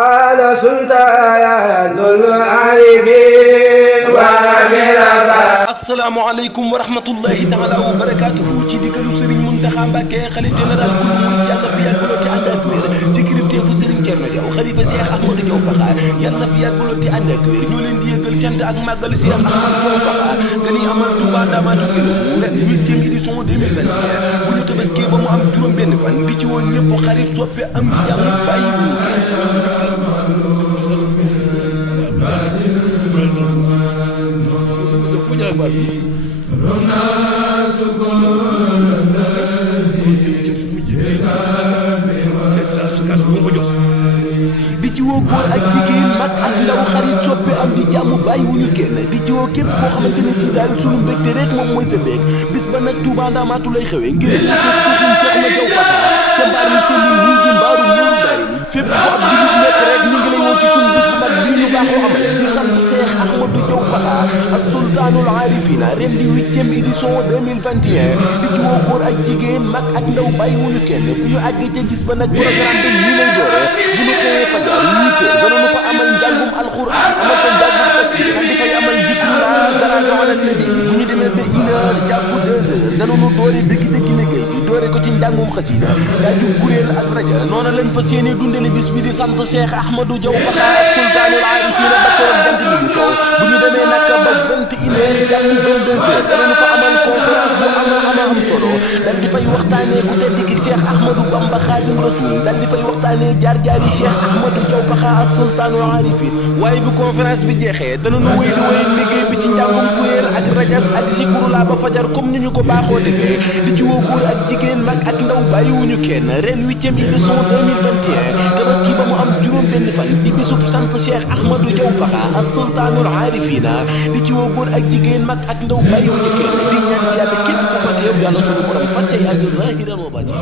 هذا سلطان العارفين ومرابا. asalaamaaleykum wa rahmatullahi taala wa barakaatuhu ci diggalu Serigne Mountakha Mbacké xalifa général ku lu murid yàlla fi yàggaloon te ànd ak wér ci kilifteefu Serigne Thierno Diaw xalifa Cheikh Ahmadou Diaw Pakha yàlla fi yàggaloon te ànd ak wér ñoo leen di yëgal cant ak màggal Cheikh Ahmadou Diaw Pakha gën a amal Touba Ndamatou Guédiawaye ren 8e édition 2021 bu ñu tabaskee ba mu am juróom benn fan di ci woo ñëpp xarit soppe am di jàmm bàyyi wuñu kenn. di ci woo góor ak jigéen mag ak ndaw xarit soppe am di jàmm bàyyiwuñu kenn di ci woo képp koo xamante ne si daal sunu mbégte rek moom mooy sa beeg bis ba nag Touba Ndamatou lay xewee ngir ñu ko Serigne Thierno Diaw Pakha ca mbaar mi seen ñi di mbaaru ñooru daay fépp fu ab jullit nekk rek ñu ngi lay woo ci sunu bis bu mag bii ñu baaxoo amal di sant Cheikh Ahmadou Diaw Pakha ak sultaanul aarifina ren di 8e édition 2021 di ci woo góor ak jigéen mag ak ndaw bàyyiwuñu kenn bu ñu àggee ca bis ba nag programme bi ñii lay doore bu ñu xëyee fajar 8 heures danañu fa amal njàngum alxuraan amal fa njàngum xasida daal di fay amal zikrullah salaatu ala nabi bu ñu demee ba 1 heure jàpp 2 heures danañu doore dëgg-dëgg liggéey bi doore ko ci njàngum xasida daa jub kuréel ak rajo noonu lañ fas yéene dundale bis bi di sant Cheikh Ahmadou Diaw Pakha ak sultaanul aarifina ba keroog jant bi di soow bu ñu demee nag ba 21 heures jàpp 22 heures danañu fa amal conférence bu am solo daal di fay waxtaanee ku tedd ki Cheikh Ahmadou Bamba Khadim Rasoul daal di fay waxtaanee jaar-jaari Cheikh Ahmadou Diaw Pakha ak sultaanul aarifin waaye bu conférence bi jeexee danañu wéy di wéy liggéey bi ci njàngum kuréel ak rajas ak zikrullah ba fajar comme ni ñu ko baaxoo defee di ci woo góor ak jigéen mag ak ndaw bàyyiwuñu kenn ren 8e édition 2021 tabaski ba mu am juróom benn fan di bisub sant Cheikh Ahmadou Diaw Pakha ak sultaanul aarifina di ci woo góor ak jigéen mag ak ndaw bàyyiwuñu kenn di ñaan ci yàlla képp ku fa teew yàlla sunu borom fàccay ak zahiran wa baatin